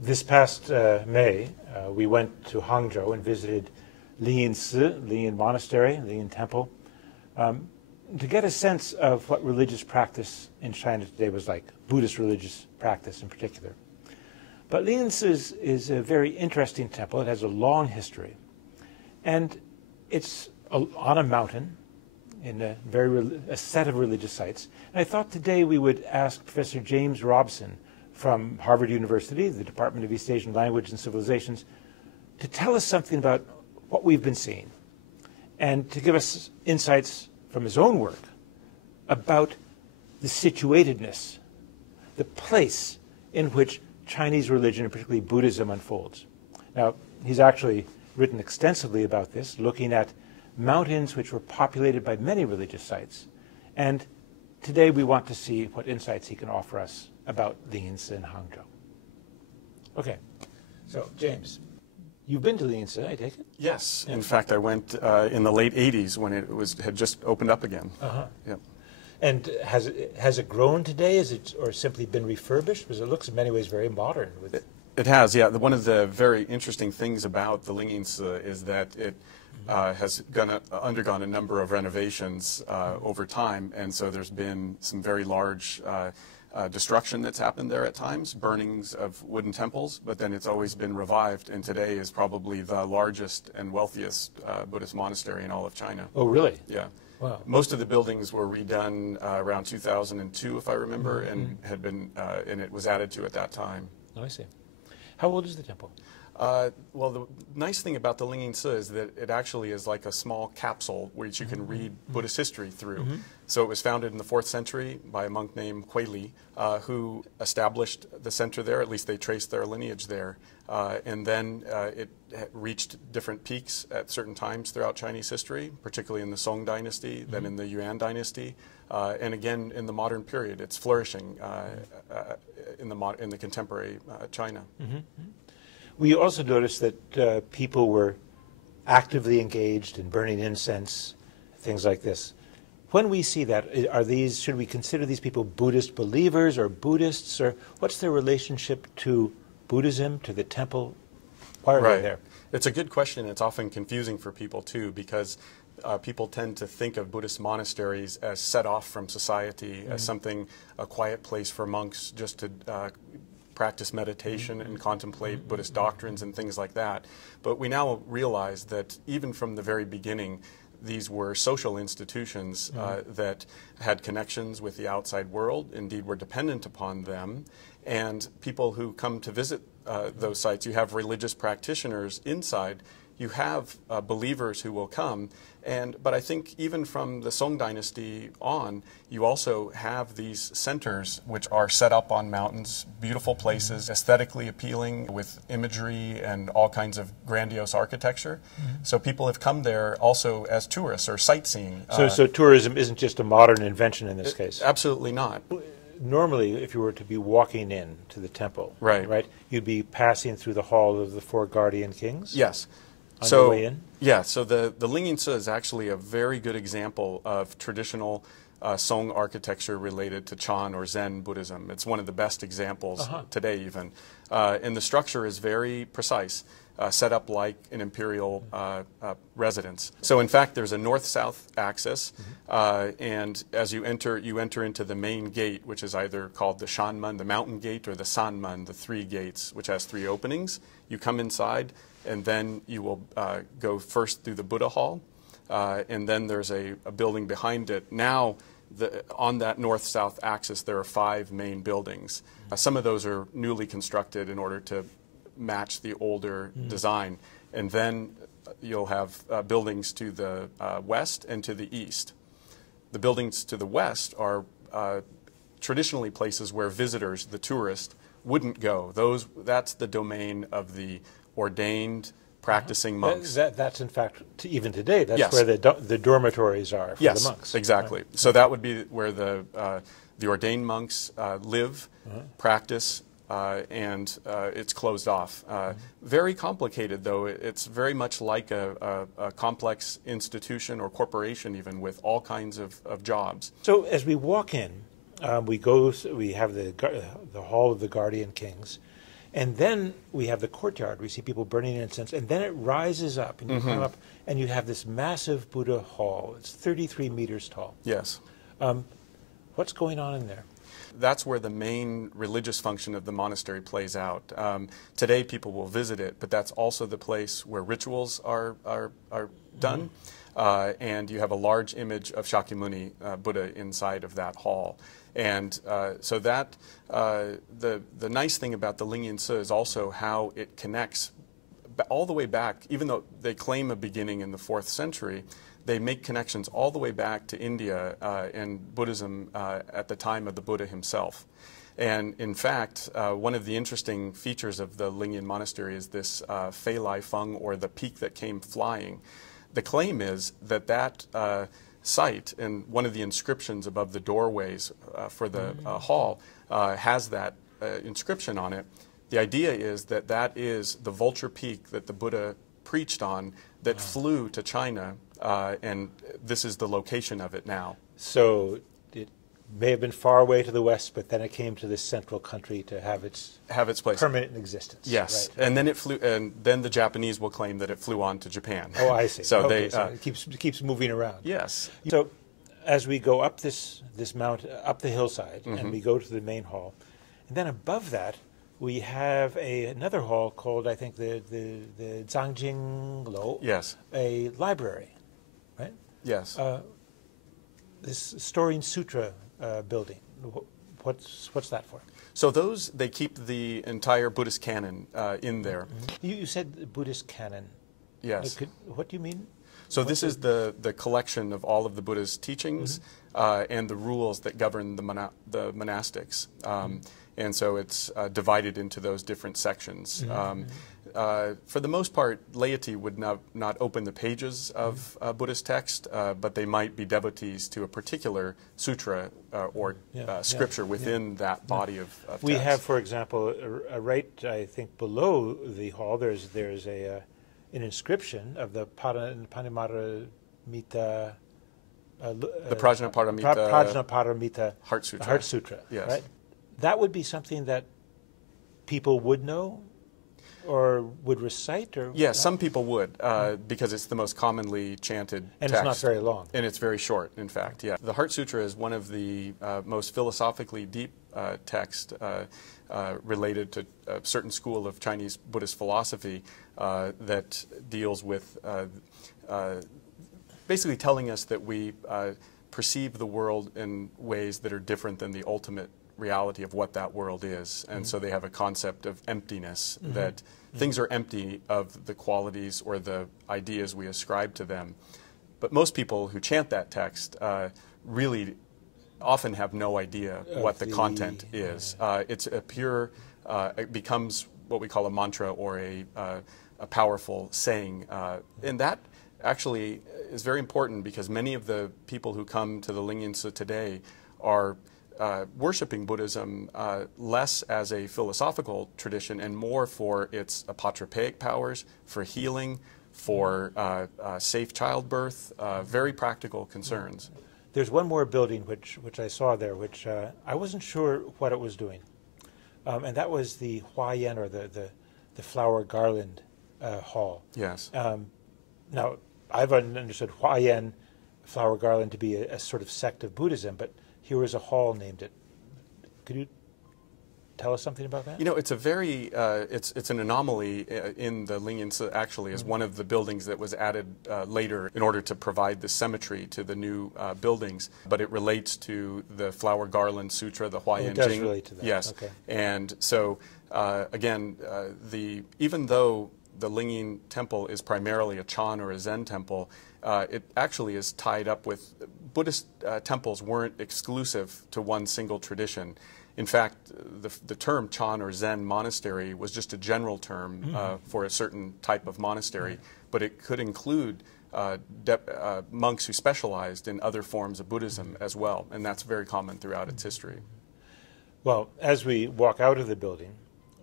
This past May, we went to Hangzhou and visited Lingyin Lingyin Monastery, Lingyin Temple, to get a sense of what religious practice in China today was like, Buddhist religious practice in particular. But Lingyin is a very interesting temple. It has a long history. And it's on a mountain in a set of religious sites. And I thought today we would ask Professor James Robson from Harvard University, the Department of East Asian Language and Civilizations, to tell us something about what we've been seeing and to give us insights from his own work about the situatedness, the place in which Chinese religion, and particularly Buddhism, unfolds. Now, he's actually written extensively about this, looking at mountains which were populated by many religious sites. And today we want to see what insights he can offer us about Lingyin in Hangzhou. Okay, so James, you've been to Lingyin, I take it? Yes. In fact, I went in the late 80s when it had just opened up again. Uh-huh. Yep. And has it grown today? Or simply been refurbished? Because it looks in many ways very modern. It has, yeah. One of the very interesting things about the Lingyin is that it has undergone a number of renovations over time, and so there's been some very large destruction that's happened there at times, burnings of wooden temples, but then it's always been revived, and today is probably the largest and wealthiest Buddhist monastery in all of China. Oh, really? Yeah. Wow. Most of the buildings were redone around 2002, if I remember, and had been and it was added to at that time. Oh, I see. How old is the temple? Well, the nice thing about the Lingyin is that it actually is like a small capsule which you can read Buddhist history through. So it was founded in the 4th century by a monk named Kuei, who established the center there. At least they traced their lineage there. And then it reached different peaks at certain times throughout Chinese history, particularly in the Song dynasty, then in the Yuan dynasty, and again in the modern period. It's flourishing in the contemporary China. We also noticed that people were actively engaged in burning incense, things like this. When we see that, should we consider these people Buddhist believers or Buddhists, or what's their relationship to Buddhism, to the temple? Why are they there? It's a good question. It's often confusing for people too, because people tend to think of Buddhist monasteries as set off from society, as a quiet place for monks just to practice meditation and contemplate Buddhist doctrines and things like that. But we now realize that even from the very beginning, these were social institutions that had connections with the outside world, indeed were dependent upon them, and people who come to visit those sites, you have religious practitioners inside, you have believers who will come, but I think even from the Song dynasty on, you also have these centers which are set up on mountains, beautiful places, aesthetically appealing with imagery and all kinds of grandiose architecture. So people have come there also as tourists or sightseeing. So tourism isn't just a modern invention in this case? Absolutely not. Normally, if you were to be walking in to the temple, right, you'd be passing through the hall of the 4 guardian kings? Yes. On your way in? Yeah, so the Lingyin is actually a very good example of traditional Song architecture related to Chan or Zen Buddhism. It's one of the best examples today even. And the structure is very precise, set up like an imperial residence. So in fact, there's a north-south axis, and as you enter into the main gate, which is either called the Shanmen, the mountain gate, or the Sanmen, the 3 gates, which has 3 openings. You come inside, and then you will go first through the Buddha Hall, and then there's a building behind it. Now, on that north-south axis, there are 5 main buildings. Some of those are newly constructed in order to match the older design. And then you'll have buildings to the west and to the east. The buildings to the west are traditionally places where visitors, the tourist, wouldn't go. That's the domain of the ordained practicing monks. That's in fact, even today, that's where the dormitories are for the monks. Yes, exactly. Right. So that would be where the ordained monks live, practice, and it's closed off. Very complicated, though. It's very much like a complex institution or corporation, even, with all kinds of jobs. So as we walk in, we have the Hall of the Guardian Kings, And then we have the courtyard. We see people burning incense, and then it rises up, and you climb up, and you have this massive Buddha hall. It's 33 meters tall. Yes. What's going on in there? That's where the main religious function of the monastery plays out. Today, people will visit it, but that's also the place where rituals are done. And you have a large image of Shakyamuni Buddha inside of that hall. And so that the nice thing about the Lingyin Si is also how it connects all the way back. Even though they claim a beginning in the 4th century, they make connections all the way back to India and Buddhism at the time of the Buddha himself. And in fact, one of the interesting features of the Lingyin monastery is this Fei Lai Feng, or the peak that came flying. The claim is that that site, and one of the inscriptions above the doorways for the hall has that inscription on it. The idea is that that is the vulture peak that the Buddha preached on that flew to China, and this is the location of it now. So it may have been far away to the west, but then it came to this central country to have its place, permanent existence. Yes, right. And then it flew, and then the Japanese will claim that it flew on to Japan. Oh, I see. So okay, they so it keeps moving around. Yes. So as we go up this mount, up the hillside, and we go to the main hall, and then above that we have another hall called, I think, the Zhangjing Lo. Yes. A library, right? Yes. This Storing Sutra building. What's that for? So they keep the entire Buddhist canon in there. You said Buddhist canon. Yes. What do you mean? So this is the collection of all of the Buddha's teachings and the rules that govern the monastics. And so it's divided into those different sections. For the most part, laity would not open the pages of Buddhist text, but they might be devotees to a particular sutra or scripture within that body of text. We have, for example, right, I think, below the hall, there's an inscription of the Panimaramita, the Prajnaparamita Heart Sutra. Heart Sutra. Yes. Right? That would be something that people would know or would recite? Or yes, some people would, because it's the most commonly chanted text. And it's not very long. And it's very short, in fact, yeah. The Heart Sutra is one of the most philosophically deep texts related to a certain school of Chinese Buddhist philosophy that deals with basically telling us that we perceive the world in ways that are different than the ultimate reality of what that world is. And so they have a concept of emptiness, that things are empty of the qualities or the ideas we ascribe to them. But most people who chant that text really often have no idea what the content is. It's a pure, it becomes what we call a mantra or a powerful saying. And that actually is very important because many of the people who come to the Lingyin Si today are worshiping Buddhism less as a philosophical tradition and more for its apotropaic powers, for healing, for safe childbirth, very practical concerns. There's one more building which I saw there, which I wasn't sure what it was doing, and that was the Huayan, or the flower garland hall. Yes. Now, I've understood Huayan, flower garland, to be a sort of sect of Buddhism, but here was a hall named it. Could you tell us something about that? You know, it's a very, it's an anomaly in the Lingyin Si, actually, as one of the buildings that was added later in order to provide the symmetry to the new buildings. But it relates to the Flower Garland Sutra, the Huayan Jing. It does relate to that. Yes. Okay. And so, again, even though the Lingyin temple is primarily a Chan or a Zen temple, it actually is tied up with Buddhist temples weren't exclusive to one single tradition. In fact, the term Chan or Zen monastery was just a general term for a certain type of monastery, but it could include monks who specialized in other forms of Buddhism as well, and that's very common throughout its history. Well, as we walk out of the building,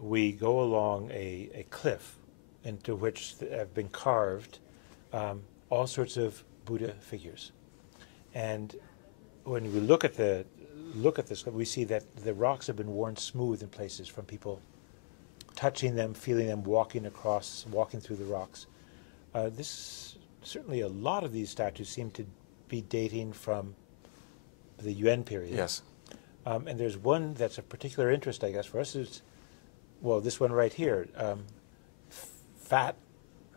we go along a cliff into which have been carved all sorts of Buddha figures. And when we look at this, we see that the rocks have been worn smooth in places from people touching them, feeling them, walking through the rocks. Certainly a lot of these statues seem to be dating from the Yuan period. Yes. And there's one that's of particular interest, I guess, for us. This one right here. Fat,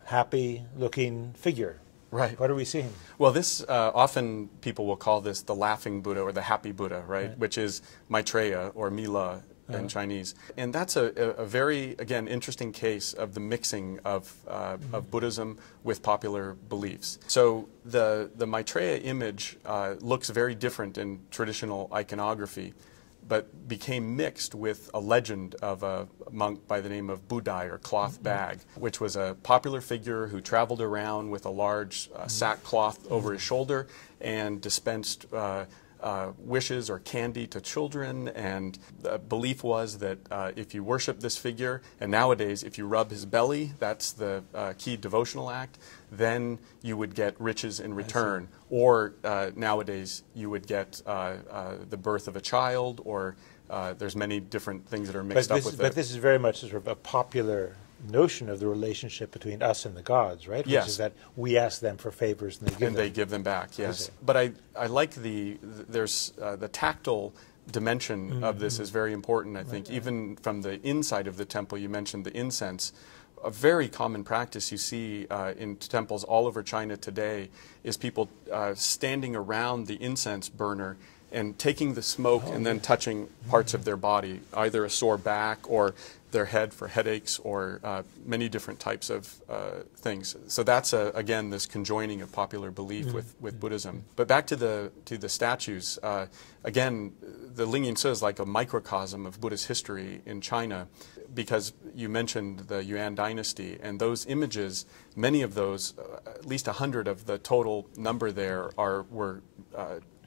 happy-looking figure. Right. What are we seeing? Well, this often people will call this the laughing Buddha or the happy Buddha, right? Which is Maitreya or Mila in Chinese. And that's a very, again, interesting case of the mixing of Buddhism with popular beliefs. So the Maitreya image looks very different in traditional iconography, but became mixed with a legend of a monk by the name of Budai, or cloth bag, which was a popular figure who traveled around with a large sackcloth over his shoulder and dispensed wishes or candy to children. And the belief was that if you worship this figure, and nowadays if you rub his belly, that's the key devotional act, then you would get riches in return. Or nowadays you would get the birth of a child, or there's many different things that are mixed up with it. But this is very much sort of a popular notion of the relationship between us and the gods, right? Yes. Which is that we ask them for favors and they give them back, yes. But I like there's the tactile dimension of this is very important, I think. Even from the inside of the temple, you mentioned the incense. A very common practice you see in temples all over China today is people standing around the incense burner and taking the smoke and then touching parts of their body, either a sore back or their head for headaches, or many different types of things. So that's, again, this conjoining of popular belief with Buddhism. But back to the statues, again, the Lingyin is like a microcosm of Buddhist history in China, because you mentioned the Yuan dynasty, and those images, many of those, at least 100 of the total number there were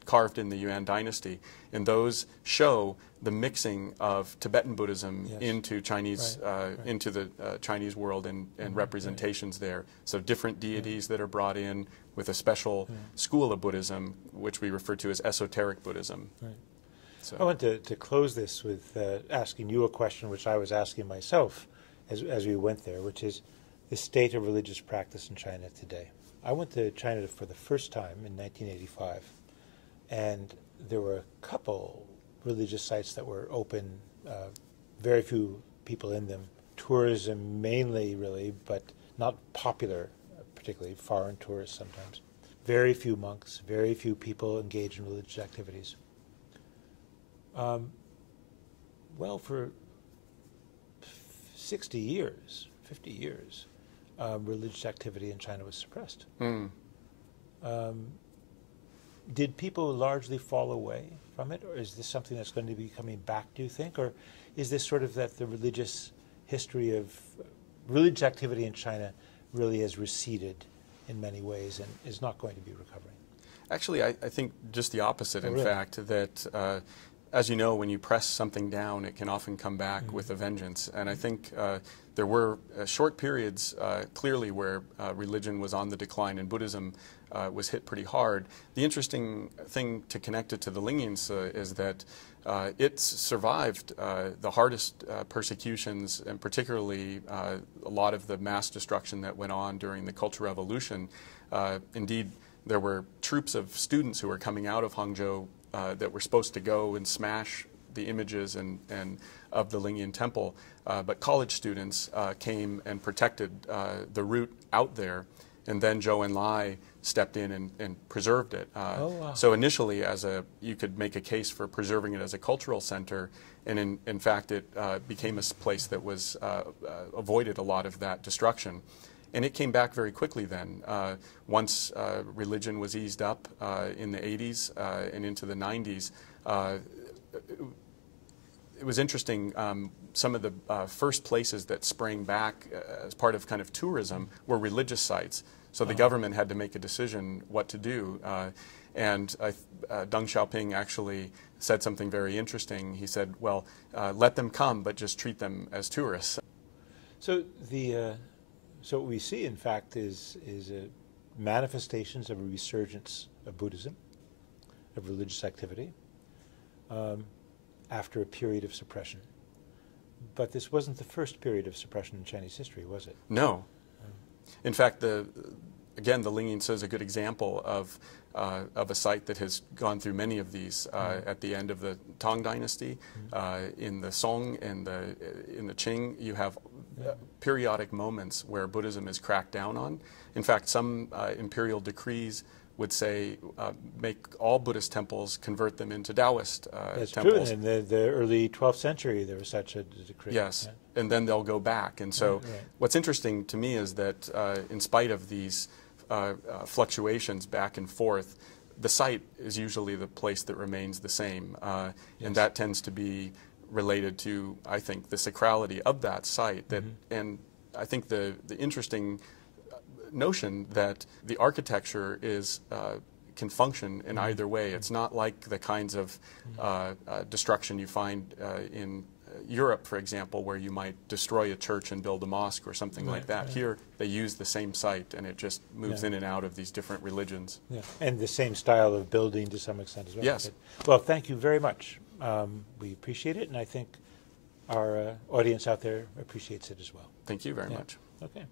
carved in the Yuan dynasty, and those show the mixing of Tibetan Buddhism into Chinese, into the Chinese world and representations there. So different deities that are brought in with a special school of Buddhism, which we refer to as esoteric Buddhism. So. I want to close this with asking you a question which I was asking myself as we went there, which is the state of religious practice in China today. I went to China for the first time in 1985, and there were a couple religious sites that were open, very few people in them, tourism mainly really, but not popular, particularly foreign tourists sometimes. Very few monks, very few people engaged in religious activities. Well, for 60 years, 50 years, religious activity in China was suppressed. Did people largely fall away from it, or is this something that's going to be coming back, do you think? Or is this sort of that the religious history of religious activity in China really has receded in many ways and is not going to be recovering? Actually, I think just the opposite, in fact, that as you know, when you press something down, it can often come back with a vengeance. And I think there were short periods, clearly, where religion was on the decline and Buddhism was hit pretty hard. The interesting thing to connect it to the Lingyin is that it survived the hardest persecutions, and particularly a lot of the mass destruction that went on during the Cultural Revolution. Indeed, there were troops of students who were coming out of Hangzhou that were supposed to go and smash the images and of the Lingyin temple, but college students came and protected the route out there, and then Zhou Enlai stepped in and preserved it. So initially, you could make a case for preserving it as a cultural center, and in fact it became a place that was avoided a lot of that destruction. And it came back very quickly then. Once religion was eased up in the 80s and into the 90s, it was interesting. Some of the first places that sprang back as part of kind of tourism were religious sites. So the government had to make a decision what to do. And Deng Xiaoping actually said something very interesting. He said, well, let them come, but just treat them as tourists. So so what we see, in fact, is manifestations of a resurgence of Buddhism, of religious activity, after a period of suppression. but this wasn't the first period of suppression in Chinese history, was it? No. In fact, again, the Lingyin is a good example of a site that has gone through many of these at the end of the Tang Dynasty. In the Song and in the Qing, you have periodic moments where Buddhism is cracked down on. In fact, some imperial decrees would say make all Buddhist temples, convert them into Taoist That's temples. true. In the early 12th century, there was such a decree. Yes, and then they'll go back. And so what's interesting to me is that in spite of these fluctuations back and forth, the site is usually the place that remains the same. And that tends to be related to, I think, the sacrality of that site. That, and I think the interesting notion that the architecture can function in either way. It's not like the kinds of destruction you find in Europe, for example, where you might destroy a church and build a mosque or something like that. Here, they use the same site, and it just moves in and out of these different religions. And the same style of building to some extent as well. Yes. Well, thank you very much. We appreciate it, and I think our audience out there appreciates it as well. Thank you very much. Okay.